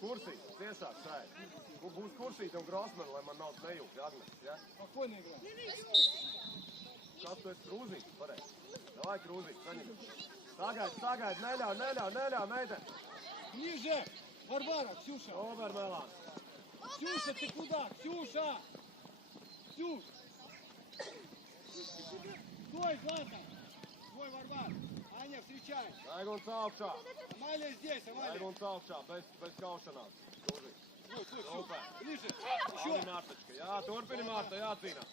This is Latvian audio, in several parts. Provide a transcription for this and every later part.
Kursīt, ciešāk šeit. Būs kursīte un Grosmana, lai man nav nejūgt, Agnes, ja? Спокойно играй. Kas tu esi Krūzītis, pareizi? Davai, Krūzītis, saņem. Sagaid, neļauj, meiteni. Ближе! Варвара, Ксюша! Obermelāns. Ксюша, ты куда? Ксюша! Ксюш! Стой, Злата! Стой, Варвар! Аня, встречай! Daiguns augšā. Амалия здесь, Амалия! Daiguns augšā, bez kaušanās. Krūzītis. Стой, ближе! Еще! Mārtačka, jā, turpini Mārta, jācīnās.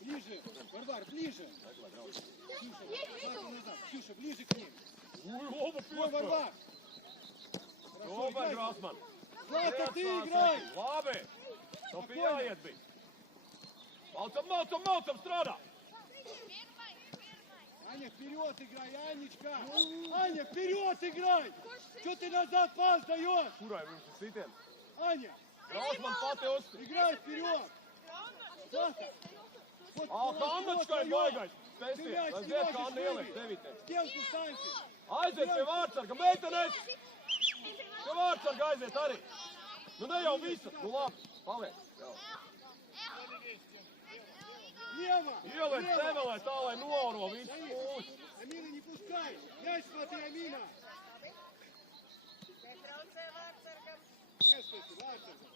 Ближе! Варвар, ближе! Ксюша, назад! Ксюша, ближе к ним! Оба Стой, Варвар! Super, Grosman! Zlata, ты играй! Labi! Sofija jāiet bija! Maucam, strādā! Аня, вперед играй, Анечка! Аня, вперед играй! Что ты назад пас даешь? Kurai viņš ir sitien? Аня, Grosman pati uzstāj! играй вперед! Злата! Hannačkai baigais! Testies, lai ziet, kā Anna ieliek devītē. Стенку станьте! Aiziet pie vārtsarga, meitenes! Pie vārtsarga aiziet arī! Nu ne jau visu, nu labi, paliek. Лево! Ieliec sevelē tā, lai nooro visu pūs. Амина, не пускай! Мяч смотри, Амина! Несколько, Варцаргам!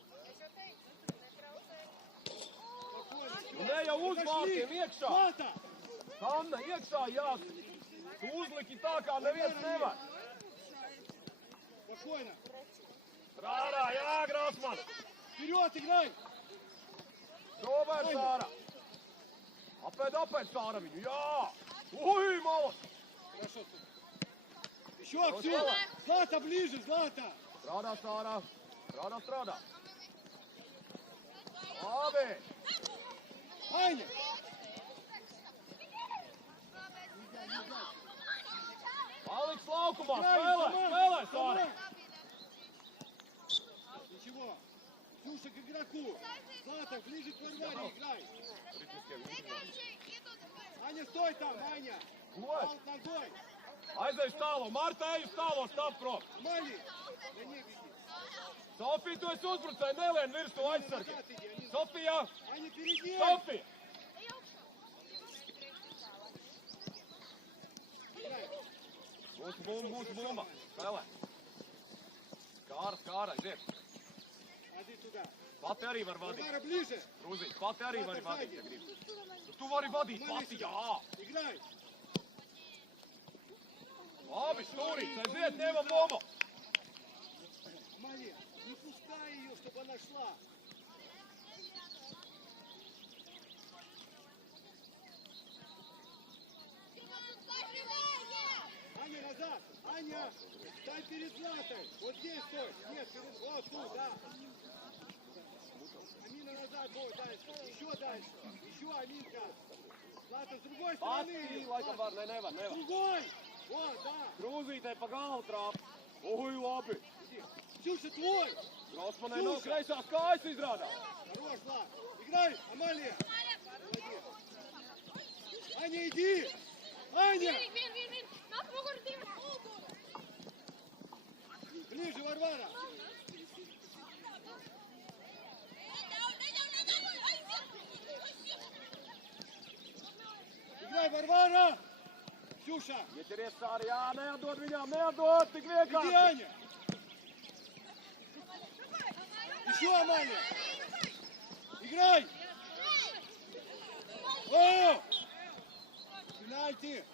Nu ne jau uz vārtiem iekšā. Zlata! Hanna, iekšā jās. Tu uzliki tā, kā neviens nevar. Спокойно! Strādā, jā, Grosman! Вперед играй! Super, Sāra! Apēd Sāra viņu, jā! Ui, malas! Хорошо. Еще, Ксюша! Злата, ближе, Злата! Strādā, Sāra! Strādā! Labi! Аня! Paliks laukumā, spēlē, Sāra! Ничего. Ксюша к игроку. Злата, ближе к Варваре играй. Аня, стой там, Аня. Аут ногой. Aizēj tālo, Marta, ej uz tālo, stāv prom! Мали. Да не беги. Sofija, tu esi uzbrucēji, nelien virsū aizsargi! Sofija! Аня, перед ней. Sofija! Mūsu bumba! Spēlē! Kāra, aiziet! Ходи туда. Pati arī var vadīt. Варвара, ближе. Krūzīt, pati arī vari vadīt, ja gribi. Tu vari vadīt pati, jā! Играй. Labi, stūrīts, aiziet, ņemam bumbu! Мали, не пускай ее, чтобы она шла. Аня, назад! Аня! Стой перед Златой! Вот здесь стой! Нет, вот тут, да! Амина назад, вот дальше! Еще дальше! Еще, Аминка! Злата, с другой стороны! Pati, laikam var, nevar. С другой! Вот, да! Krūzītei pa galvu trāp. Ui, labi! Ксюша, твой! Grosmanai no kreisās kājas izrādā. Хорош, Влад! Играй, Амалия! Молодец! Аня, иди! Аня! Ближе, Варвара! Играй, Варвара! Ксюша! Ieķeries, Sāra, jā, neatdod viņām, neatdod, tik Иди, vienkārši. Аня! Еще, Амалия! Играй! О! Пенальти!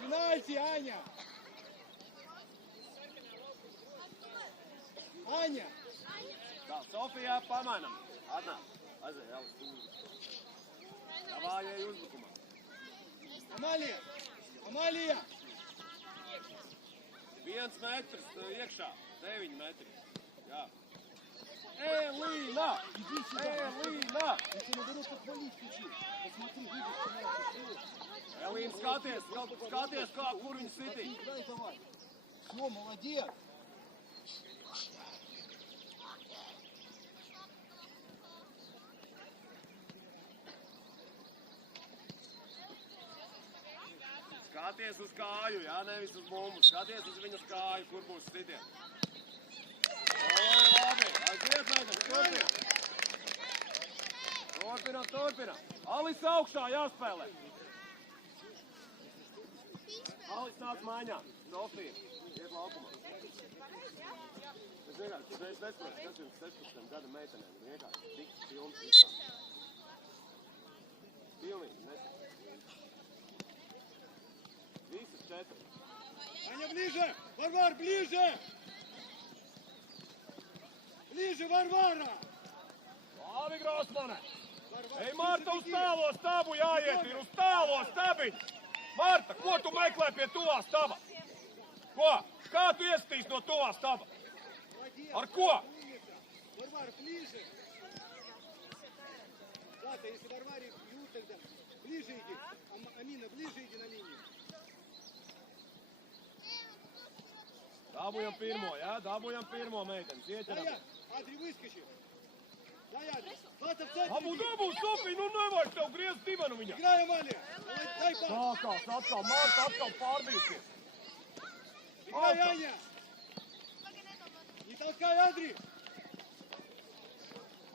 Пенальти, Аня! Аня! Tā, Sofija, pamainam. Atnāk, aizēj, jau stūri. Davājai uzbrukumā. Амалия! Амалия! 1 metrs iekšā, 9 metri. Jā. Элина! Иди сюда! Элина! Если наоборот похвалить хочу. Посмотри, видишь, пенальти. Elīna, skaties, kur viņa sitī. Играй давай! Все, молодец! Skaties uz kāju, jā, nevis uz bumbu. Skaties uz viņas kāju, kur būs sitiens. Oi, labi. Aiziet, meitene, turpinam. Turpinam. Alis augšā jāspēlē. Alis nāc maiņā. Sofija, iet laukumā. Es vienkārši nesaprotu, kas jums 16 gada meitenēm. Vienkārši tik pilns visā. Pilnīgi nesaprotu. Visas 4. Аня, ближе! Варвар, ближе! Ближе, Варвара! Labi, Grosmane! Ej, Marta, uz tālo stabu jāiet, ir uz tālo stabiņu! Marta, ko tu meklē pie tuvā staba? Ko? Kā tu iestīs no tuvā staba? Ar ko? Варвар, ближе! Злата, если Варваре бьют, тогда ближе иди. Амина, ближе иди на линию. Dabūjam pirmo, jā? Dabūjam pirmo, meitenes. Ieķeram. Дай, Адри, выскочи. Дай, Адри. Злата, в центре. Dabu, Sofija, nu nevajag tev griezt divanu viņā. Играй, Амалия. Дай пас. Sākās atkal, Marta atkal pārbīsies. Играй, Аня. Не толкай, Адри.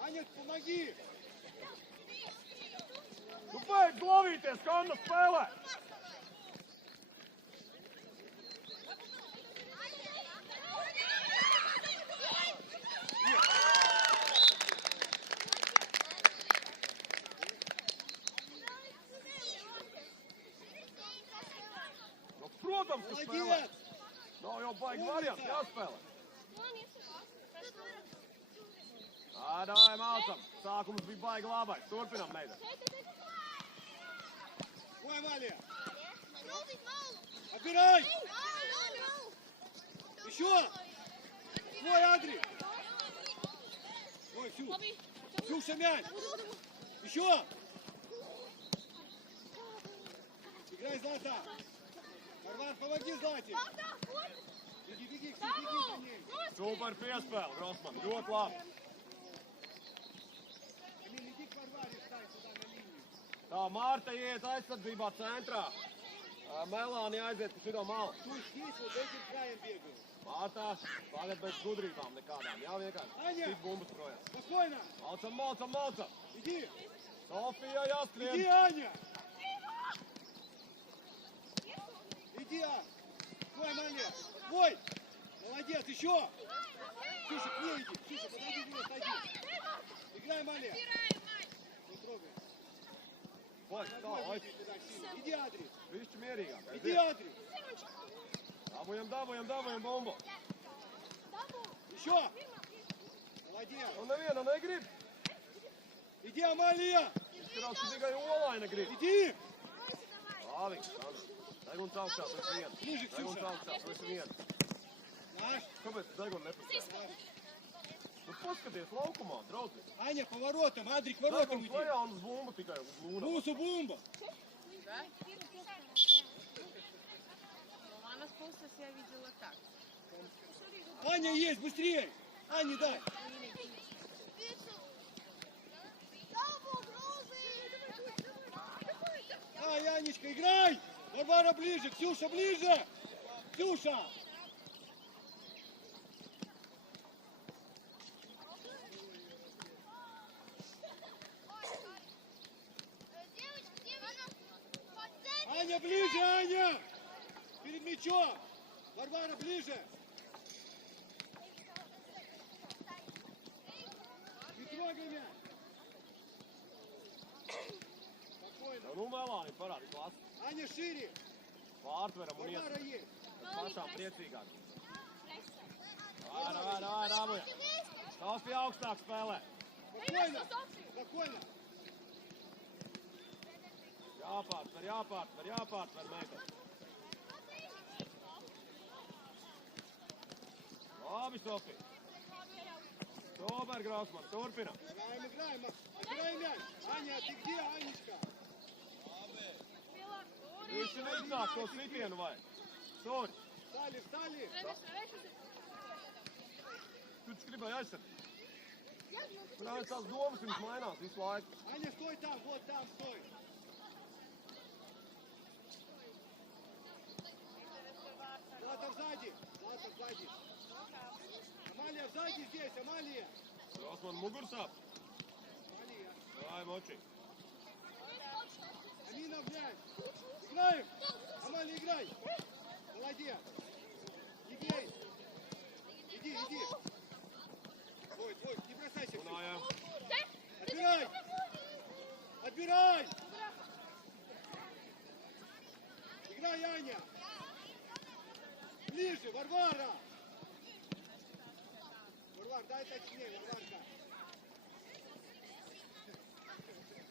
Аня, помоги. Nu beidz lavīties, kā Anna spēlē. Nu, protams, ka spēlē. Молодец. Nav jau baigi variants, jāspēlē. Dāj, mācam. Sākums bija baigi labais. Turpinam, meitene. Ой, Амалия. Отбирай. Еще. Ой, Адри. Ой, Ксюша, мяч. Еще. Играй, Злата. Варвар, помоги Злате. Беги, Ксюша, беги за ней. Super piespēle, Grosman. Ļoti labi. Амин, иди к Варваре, встань сюда на линию. Tā, Mārta iet aizsardzībā centrā. Melāni aiziet uz šito malu. Стой здесь, вот этим краем бегай. Mārtā, tagad bez gudrībām nekādām. Jā, vienkārši. Аня. Tik bumbas projām. Спокойно. Mācam. Иди. Sofija jāskrien. Иди, Аня. Иди, А. Ой, Амалия. Ой. Молодец, еще. Ксюша, к ней иди. Ксюша, подойди вниз, иди. Играй, Амалия. Не трогай. Vai, tā, vai. Иди, Адри. Višķi mierīgāk. Иди, Адри. Dabujam bumbu. Еще. Молодец. Un neviena negrib. Иди, Амалия. Izskatās, ka tikai olaina grib. Иди. Labi. Deguns augstā, tu esi viens. Ближе, Deguns Ксюша. augstā, tu esi viens. Наш. Kāpēc tu degunu nepastāvi? Nu, paskaties laukumā, draugi. Аня, поворотом. Адри, к воротам Degums иди. lejā un uz bumbu tikai uz lūna. Бусу, бумба. Лана спустилась, я видела так. Аня есть, быстрее. Ане дай. Ай, Анечка, играй. Варвара ближе, Ксюша ближе. Ксюша. Аня ближе, Аня. Перед мячом. Варвара ближе. Не трогай мяч. Спокойно. Nu, Melāni parādi klasi. Аня шире. Pārtveram un Варвара iet. есть. Pašām priecīgāk. Vai, dabujam. Sofija augstāk spēlē. Спокойно. Спокойно. Jāpārtver, meitene. Labi, Sofija. Super, Grosman, turpinam. Играем. Играем мяч. Аня, ты где, Анечка? Visi neiznāk to sitienu vai? Tur. Встали. Tu taču gribēji aizsardzīt. Prāc tās domas viņš mainās visu laiku. Аня, стой там, вот там, стой. Злата сзади. Амалия сзади здесь, Амалия. Grosman mugursāp. Амалия. Vai, moči. Амина в мяч. Играем. Амалия, играй. Молодец. Егей. Иди. Твой, не бросайся. Runājām. Отбирай. Отбирай. Играй, Аня. Ближе, Варвара. Варвар, дай точнее, Варварка.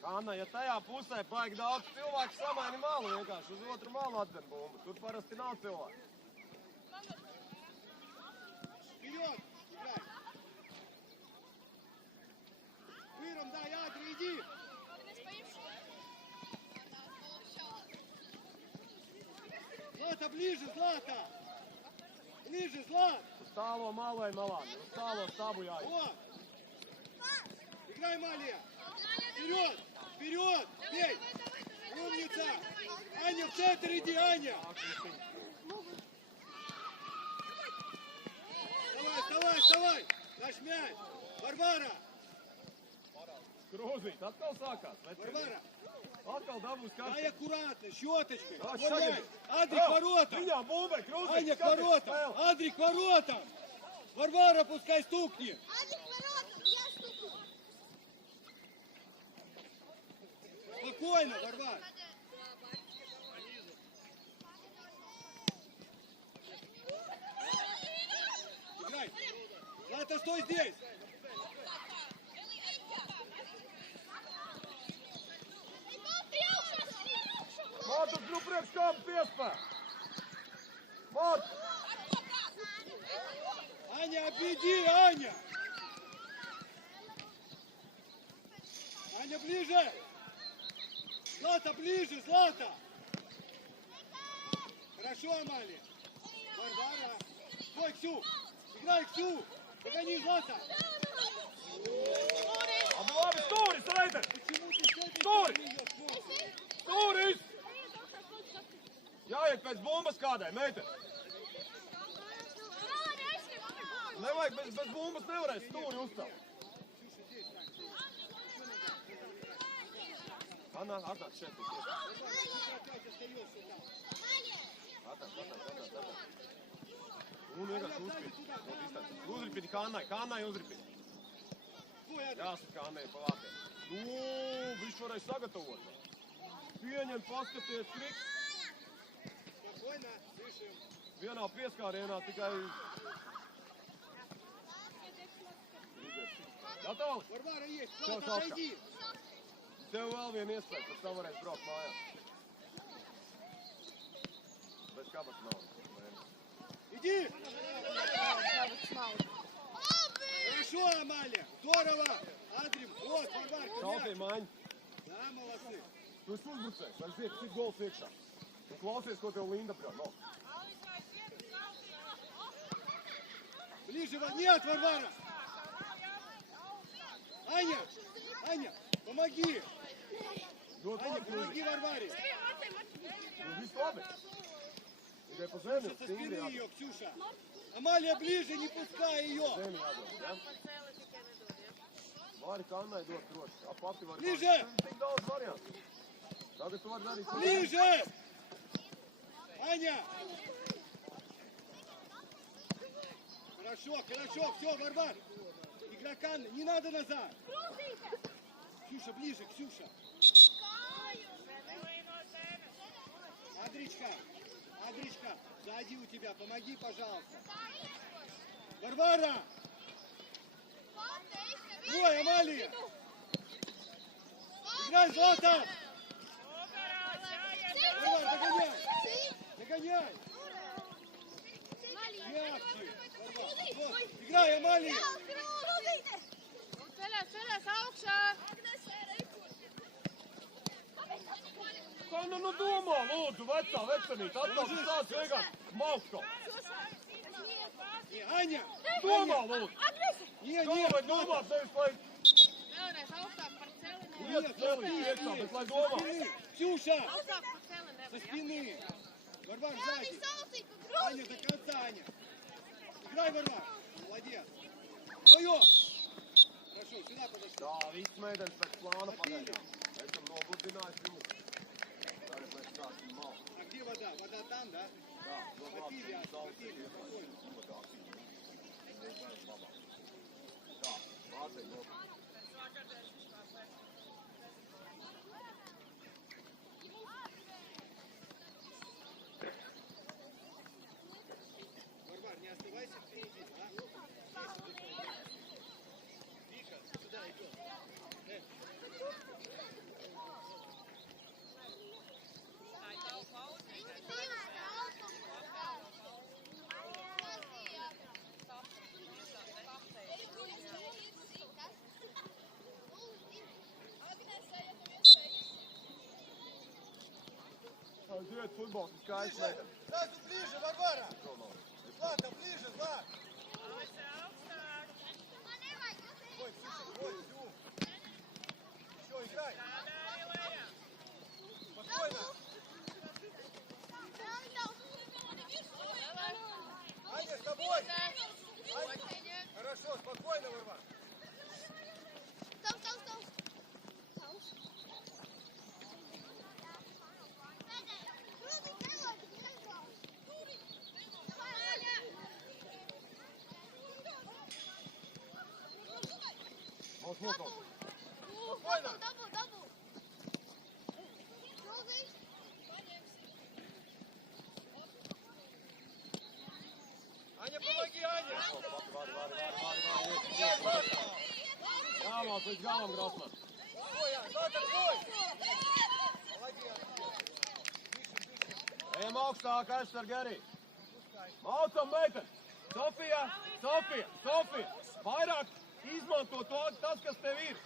Anna, ja tajā pusē baigi daudz cilvēku samaini malu vienkārši uz otru malu atver bumbu. Tur parasti nav cilvēku. Вперед, играй. Выром, дай, Адри, иди. Злата, ближе, Злата. Ближе, Злат. Uz tālo malai malā. Uz tālo stabu jāiet. Вот. Играй, Малия. Вперед, вперед, бей. Умница. Аня, в центр иди, Аня. Вставай. Наш мяч. Варвара. Krūzīt, atkal sākās. Варвара. Atkal dabūs Дай kartu. аккуратно, щеточкой. Да, Твой шагай. мяч. Адри к воротам. Viņā bumbē, Krūzīt. Аня к воротам. Адри к воротам. Варвара, пускай стукнет. Спокойно, Варвар. Играй. Злата, стой здесь. Mātu, nu priekš kāpu piespē. Mātu. Аня, обведи, Аня. Аня, ближе. Злата, ближе, Злата. Хорошо, Амалия. Варвара. Стой, Ксю. Играй, Ксю. Догони, Злата. Labi, stūris, Reiter. Почему ты с этой Стой! стороны идешь, Вовка? Stūris. Jāiet pēc bumbas kādai, meita. Nevajag, bez bumbas nevarēs stūri uzstāt. Anna, atnāc šeit. Опять остаешься там. Atnāc. Un vienkārši uzkrīt. Uzripini Kannai uzripini. Твой адрес. Jāsat Kannai pa vārtiem. Viņš varēja sagatavot. Pieņem, paskaties, kriks. Спокойно, слышим. Vienā pieskārienā tikai... Gatavi? Варвара есть. Всё, Злата, Сашка. отойди. Tev vēl viena iespēja, pēc tam varēs braukt mājās. Bez kabata nav. Иди. Правда, смал. Хорошо, Амалия. Здорово. Адрим. Вот, Варварка. Sautie мяч. maiņi. Да, молодцы. Tu esi uzbrucējs, vai zini, cik gols iekšā. Tu klausies, ko tev Linda brauc. No. Ближе, нет, Варвара. Аня, помоги. Dod Аня, vārdu, помоги Krūzi. Варваре. Tu viss labi. Tikai pa zemi, Со stingri спины jādod. ее, Ксюша. Амалия, ближе, не пускай ее. Zemi jādod, ja? Vari Kannai dot droši. Tā pati var... Blīže! Tik daudz variantu. Tagad tu vari darīt... Ближе. Аня. Хорошо, все, Варвар. Игрока, не надо назад. Ксюша, ближе, Ксюша. Адричка, сзади у тебя, помоги, пожалуйста. Варвара! Ой, Амалия! Играй, Злата! Варвар, догоняй! Мягче! Варвар, вот, играй, Амалия! Ceļās augšā! Kā nu domā, lūdzu, vecā vecenīt, atkal tu sāc vienkārši maukt kaut. Не, Аня! Domā, lūdzu! Не, Kā нет, vajag domāt, nevis lai Vēlreiz augstāk par celi nevar. iet nelīt iekšā, bet lai domā. Ксюша! Augstāk par celi Со nevar, ja? спины! Варвар, сзади! Аня, до конца, Аня! Играй, Варвар. Молодец. Твое. Хорошо, сюда подошли. Tā, viss meitenes pēc plāna pagaidām. Esam nogurdinājuši viņus. Tagad mēs sāksim malku. А где вода? Вода там, да? Tā, no Попили, labs, попили, спокойно. Tā, Mārtiņ, no. Варвар, не оставайся впереди, а? Вика, сюда идет. Aiziet, futbols ir skaists, Ближе, meitenes. сразу ближе, Варвара. Злата, ближе, Злат. Ой, Ксюша, ой, Ксю. Все, играй. Спокойно. Аня, с тобой. Аня. Хорошо, спокойно, Варвар. Mūs nokaut. Спокойно. Аня, помоги, Аня. Jāmāk līdz galam, Grosman. Твой, Злата, твой. Молодец. Ejam augstāk, aizsargi arī. Maucam, meiteni. Sofija, Sofija, Sofija. Vairāk izmanto to, tas, kas tev ir.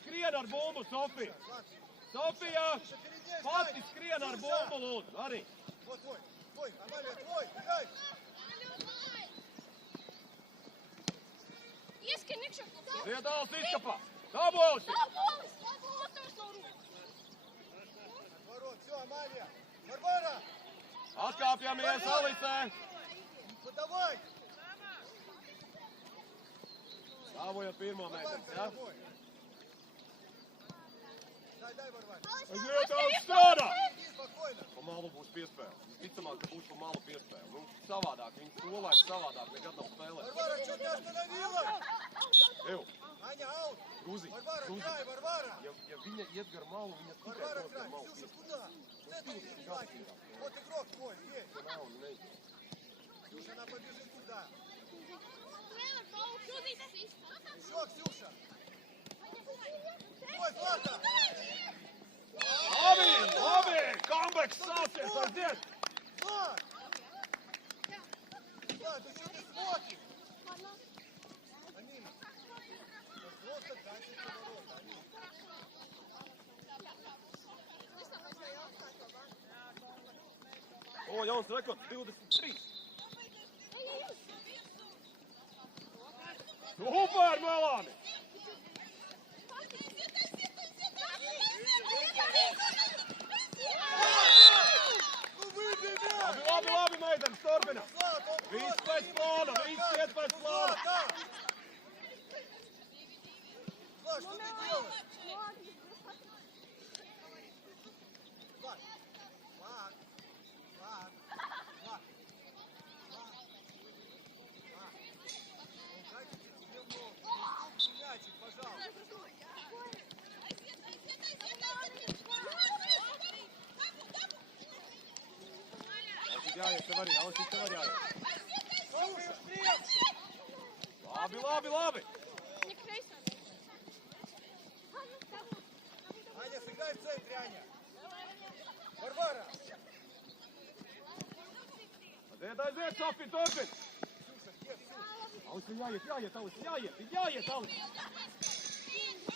Skrien ar bumbu, Sofija. Sofija, pati skrien ar bumbu, lūdzu, arī. Вот твой, твой, Амалия, твой, играй. Ziedāls izkapā. Dabūsi. Ворот, все, Амалия. Варвара, Atkāpjamies, Alisē. подавай. Dāvojam pirmo meitenes, ja? Дай, дай, Варвара. Aiziet augstā! Иди спокойно. Pa malu būs piespēle. Ticamāk, ka būs pa malu piespēle. Nu, savādāk, viņi skolēni savādāk nekad nav spēlēt. Варвара, что ты остановила? Ev, Аня, аут. Gruzi, Варвара, Gruzi. играй, Варвара. Ja viņa iet gar malu, viņa tikai Варвара, tos gar играй. malu Ксюша, piespēle. куда? Вот это не хватит. Вот игрок твой, здесь. Nav, neiet. Ксюша, она побежит туда. Все, Ксюша. Твой, Злата. Labi, labi! Comebacks sācies, aiziet! Влад! Влад, ну что ты смотришь? Амина. Просто дальше поворот, Амина. O, jauns rekords, 23. Super, Melāni! Ну выбей мяч! Labi, labi, labi, meitenes, turpinam! Влад, он Viss просто pēc не plāna, может viss играть. iet pēc Ну, plāna! Влад, да. Влад, что ты делаешь? Влад, Влад, Влад, Влад, Влад, Влад. Ну, дайте тебе в ногу. Ну, мячик, пожалуйста. Alisīt jāiet, tev arī, Alisīt, tev arī jāiet. Ксюша, Labi, labi, labi! Аня, сыграй в центре, Аня. Варвара. Aiziet, aiziet, Sofija, turpin! Ксюша, где Ксюша? Alisīt, jāiet, Alisīt, jāiet, Alisīt!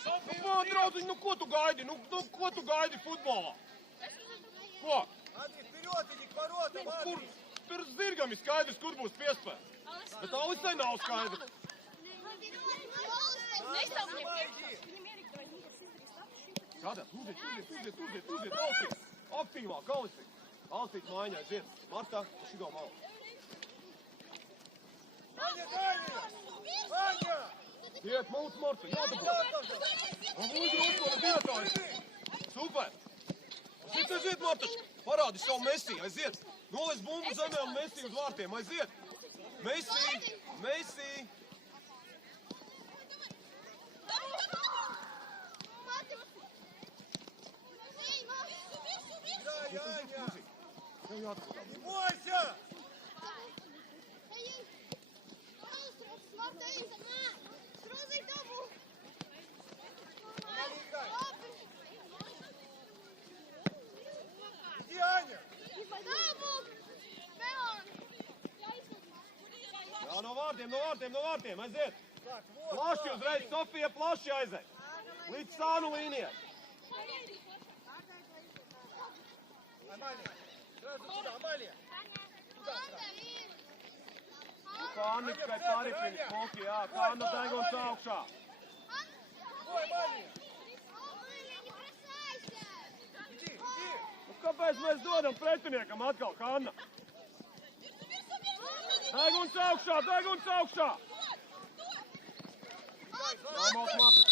Nu, draudziņ, nu ko tu gaidi? Nu, ko tu gaidi futbolā? Ko? Андрей, вперед иди к воротам, Kur? Андрей. Tur zirgam ir skaidrs, kur būs piespēle. Bet Alisai nav skaidrs. Сама иди. Kādā? Uziet, Alisīt! Aktīvāk, Alisīt! Alisīt maiņā, aiziet! Marta, šito malu. Аня, дай мне! Аня! Iet, mūsu mortu, jādabū. Un lūdzu, uzmanību vietojas. Super. Šit aiziet, Martaška. Parādi savu Messi, aiziet. Noliec bumbu zemē un Messi uz vārtiem, aiziet. Messi, Messi. Играй, Аня! Tev jādabū. Не бойся! Иди, Аня! Jā, no vārtiem, aiziet. Так, вот, Plaši uzreiz, Sofija, plaši aiziet. Līdz sānu līnijai. Амалия! Сразу сюда, Амалия! Туда, сюда! Kāni tikai paripiņi, smoki, jā. Kāna deguns augšā. Ой, Амалия! Иди, иди! Nu, kāpēc mēs dodam pretiniekam atkal, Kāna? Deguns augšā, deguns augšā. Jāmalt matus.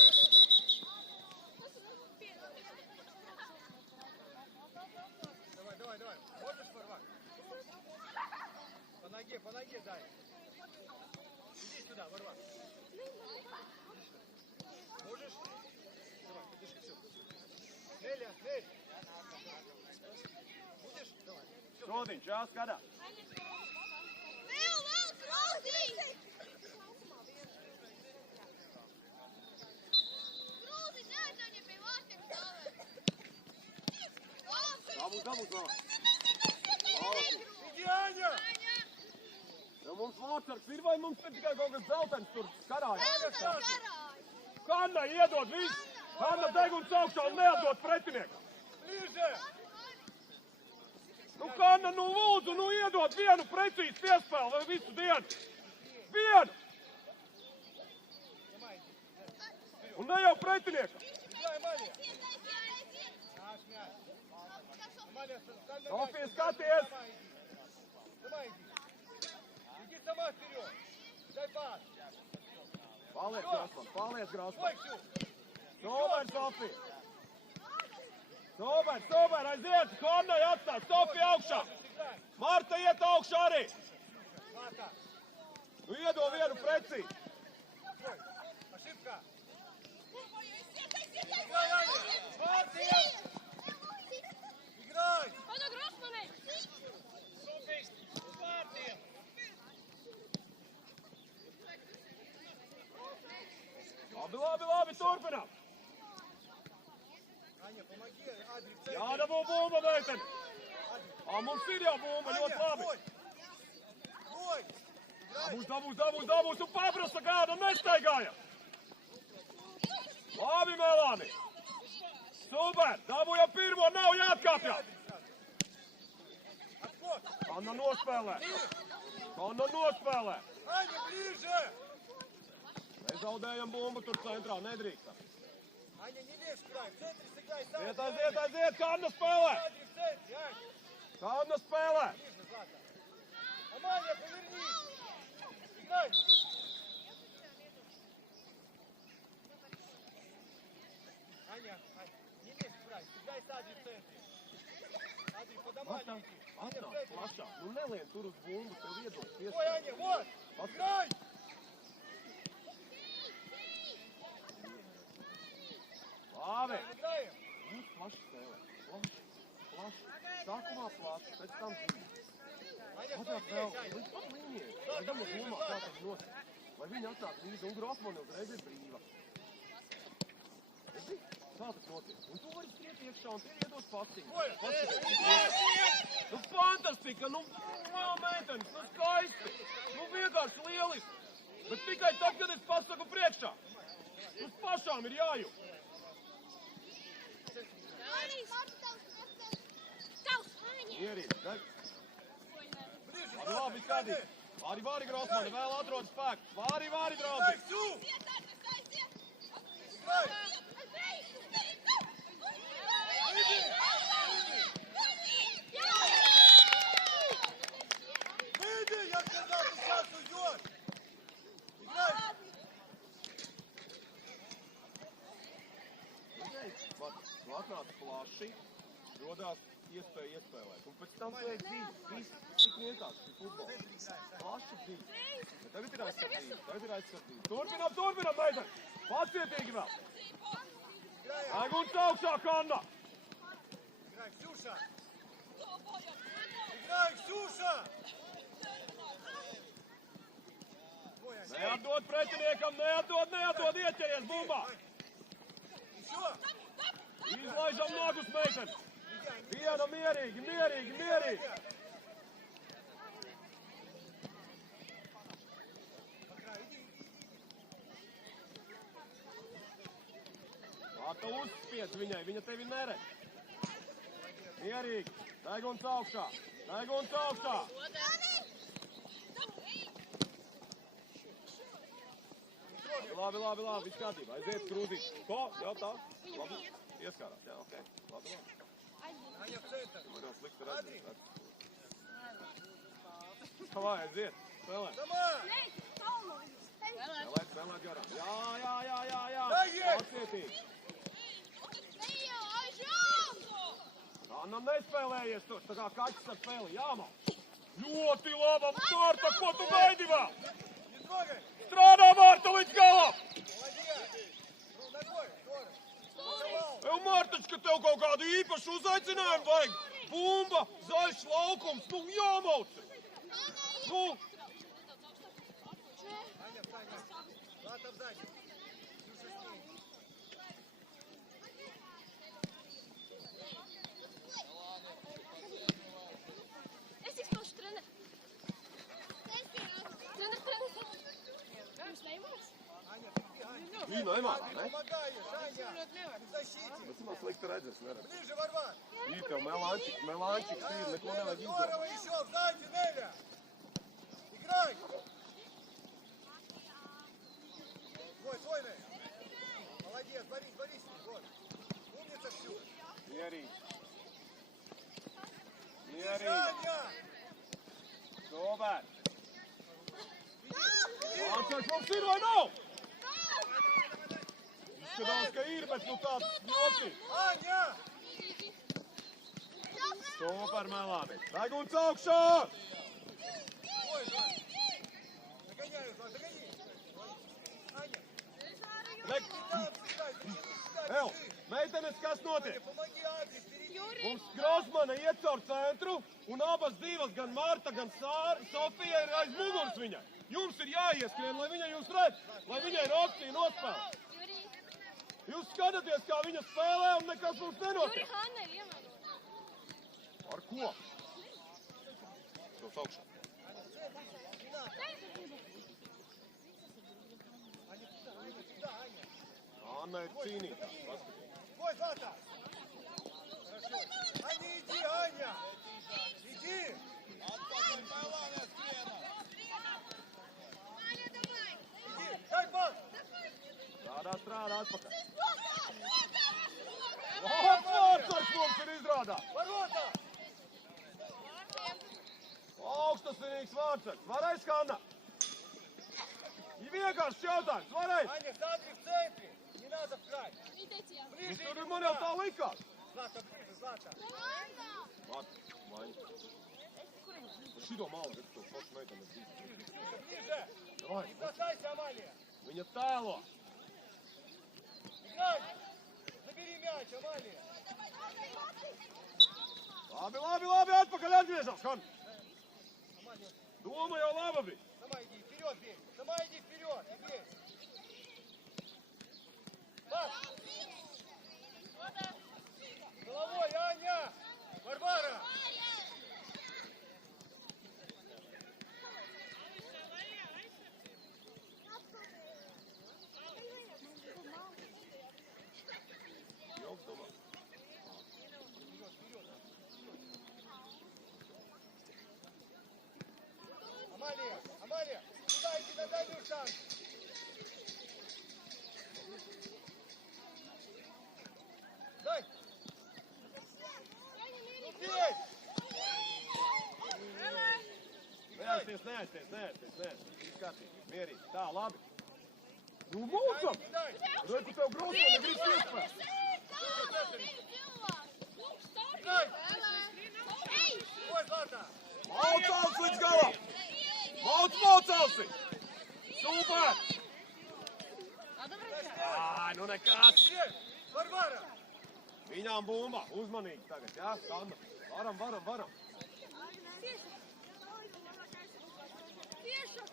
Давай, давай, давай. Можешь порвать? По ноге дай. Иди сюда, ворвать. Можешь? Давай, подыши, все. Неля, Нель. Будешь? Давай. Šodiņš, jā, skatās. Dabūs vēl. Иди, Аня! Ja mums vārtsargs ir, vai mums ir tikai kaut kas zeltens tur karājas? Kanna iedod visu. Kanna deguns augšā un neatdod pretiniekam. Ближе! Nu, Kanna, nu lūdzu, nu iedod vienu precīzu piespēli vai visu dienu. Vienu! Un ne jau pretiniekam. Играй, Амалия! Наш мяч. Амалия, стань на Sofija, мяч. skaties! Сама иди. Иди сама вперед. Дай пас. Paliec, Grasman, paliec, Grasman. Ой, Ксю. Super, Sofija! Super, aiziet! Kannai atstāt, Sofija augšā! Играй. Marta iet augšā arī! Марта. Nu iedod vienu precīzi. Ой. Ошибка. Играй, Аня. Молодец. Играй. Labi, turpinām! Аня, помоги, Адри, в центре. Jādabū bumba, meiteni! Mums ir jau bumba, ļoti labi! Ой. Играй. Dabūs un paprasa kādu un nestaigāja! Labi, Melāni! Super! Dabūja pirmo, nav jāatkāpjas! Отход. Anna nospēlē! Аня, ближе. Mēs zaudējam bumbu tur centrā, nedrīkstam. Аня, не лезь в край. В центре сыграй сам. Aiziet! Kanna spēlē! Адри, в центре, Аня. Kanna spēlē! Ближе, Злата. Амалия, повернись. Играй. Аня, не лезь в край. Сыграй с Адри в центре. Адри, под Амалию иди. Аня, в Atnāk, центре. plašā! Nu nelien tur uz bumbu, tev iedod Ой, piespēli! Аня, вот. Играй. Labi! Играем. Nu, plaši spēlē! Plaši! Sākumā plaši, pēc tam dziļi! Аня, стой Atnāk здесь, vēl Аня. līdz pat līnijai! Lai viņa domā, kā tas notiek! Lai viņa atnāk līdzi un Grosmane uzreiz ir brīva! Redzi, kā tas notiek? Un tu vari skriet iekšā un tie iedod pasiņu! Ой, Nu, fantastika! Nu, meitenes! Nu, skaisti! Nu, vienkārši lieliski! Bet tikai tad, kad es pasaku priekšā! Mums pašām ir jājūt! Ierīt, ne? ближе, Arī labi skatīt! Vari, Grosmane, vēl atrod spēku! Vari, Играй, draugi! Ксю. Играй. Выйди, я сказал, ты сейчас уйдешь. iznāca plaši, rodās iespēja iespēlēt. Un pēc tam vajag dzīvi. Viss tik vienkārši ir futbols. Plaši dzīvi. Bet tagad ir aizsardzība. Turpinām, meiteni! Pacietīgi vēl! Aiguns augšā, Kanna! Играй, Ксюша! Играй, Ксюша! Neatdod pretiniekam, neatdod, ieķeries bumbā! Еще! Izlaižam nogus, meiteni! Viena mierīgi! Marta uzspiedz viņai, viņa tevi neredz. Mierīgi, Daiguns augšā! Labi, viss kārtībā, aiziet skrūzīt. Ko? Jā, tā? Labi, ieskārās, jā, ok. Labi. Аня в центр! Man slikti redzēt. Davai, aiziet, spēlē. Сама! Spēlēt garām. Jā. Aiziet! Pacietīgi. Annam nespēlējies tur, tā kā kaķis ar spēli, jāmau. Ļoti laba, Marta, ko tu gaidi vēl? Не трогай! Strādā, Marta, līdz galam! Молодец! Ну, ногой, тоже! Поцеловал! Ev, Martač, ka tev kaut kādu īpašu uzaicinājumu vajag. Bumba, zaļš laukums, nu jāmauc! Nu! Аня, встань! Злата сзади! Ксюша, с ней! Es izpilšu treneri. Jums neimās? Аня, прибегай! Viņa nemāc, Ты ne? помогаешь, Аня! Runāt nevar. Ты в защите! Bet man slikti redzes, neredz. Ближе, Варвар! Īt tev melāņķik, sīri, neko Неля, nevajag здорово izdarīt. еще! Сзади, Неля! Играй! Свой, Неля! Молодец, Борис! Вот! Умница, Ксюша! Mierīgi. Ближе, Аня! Super. Mācās mums ir vai nav? Izskatās, ka ir, bet nu tāds ļoti. Аня! Super, Melāni. Daiguns augšā! Ой, Влад! Догоняю, Влад, догони! Аня! Lek. Ev, meitenes, kas notiek? Помоги Аде, впереди! Mums Grosmana iet caur centru, un abas divas, gan Marta, gan Sofija ir aiz muguras viņai. Jums ir jāieskrien, lai viņa jūs redz, lai viņai Roksija nospēl. Jūs skatāties, kā viņa spēlē, un nekas mums nenotiek. Hanna ir iemēģinājums. Ar ko? Tos augšā. Anna ir cīnītājs, paskatīt. Ой, Злата! Хорошо! Аня, иди, Аня! Иди! Иди, дай пас! Strādā atpakaļ. Vārtsargs mums ir izrādā. Ворота! Augstasinīgs vārtsargs. Varēs, Hanna? Ir vienkāršs jautājums. Varēs? Аня, смотри в центре! Не надо в край! Ближе Tur иди man jau tā туда! likās. Злата, ближе, Злата! Vārts, maiņa. Šito malu, redz, to pašu meitami ir dzīvi. Ближе! Davai. Не бросайся, Амалия! Viņa tēlo. Играй! Забери мяч, Амалия! Labi, atpakaļ atgriežas, Han. Амалия, Doma jau laba bija. сама иди, вперед бей! Сама иди вперед и бей! Пас! Головой, Аня! Варвара! Jauks domā. Амалия! Амалия! Сюда иди на дальнюю шанс! Дай! Ну бей! Neaizties. Skatīt, mierīgi. Tā, labi. Nu, mūcam! Не дай! Redzu, tev Grosmana grib iespēju. Стой! Ой, Злата! Maucals līdz galam! Maucalsi! Super! Ā, nu nekāds! Варвара! Viņām bumba! Uzmanīgi tagad, jā, Sanna! Varam!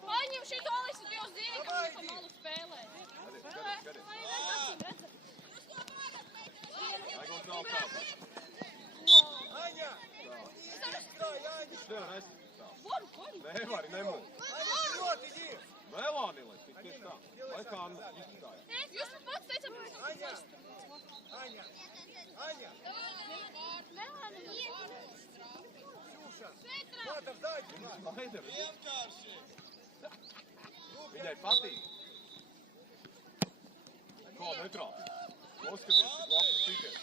Paņem šī tolis, un jūs zini, ka mums pa malu spēlē. Skaties. Vajag un nav kāds. Аня! Стой, Аня! Viņš nevar aizsīt tā. Varu. Nevari, nemūs. Аня, вперед иди! Melāni, lai tik tieši tā. Lai kā izstāja. Jūs man pats teicat, ka Аня! Аня! Аня! Ксюша! Злата, сзади! Maideri. Viņai patīk. Ko netrāp? Noskaties, cik labs šitie.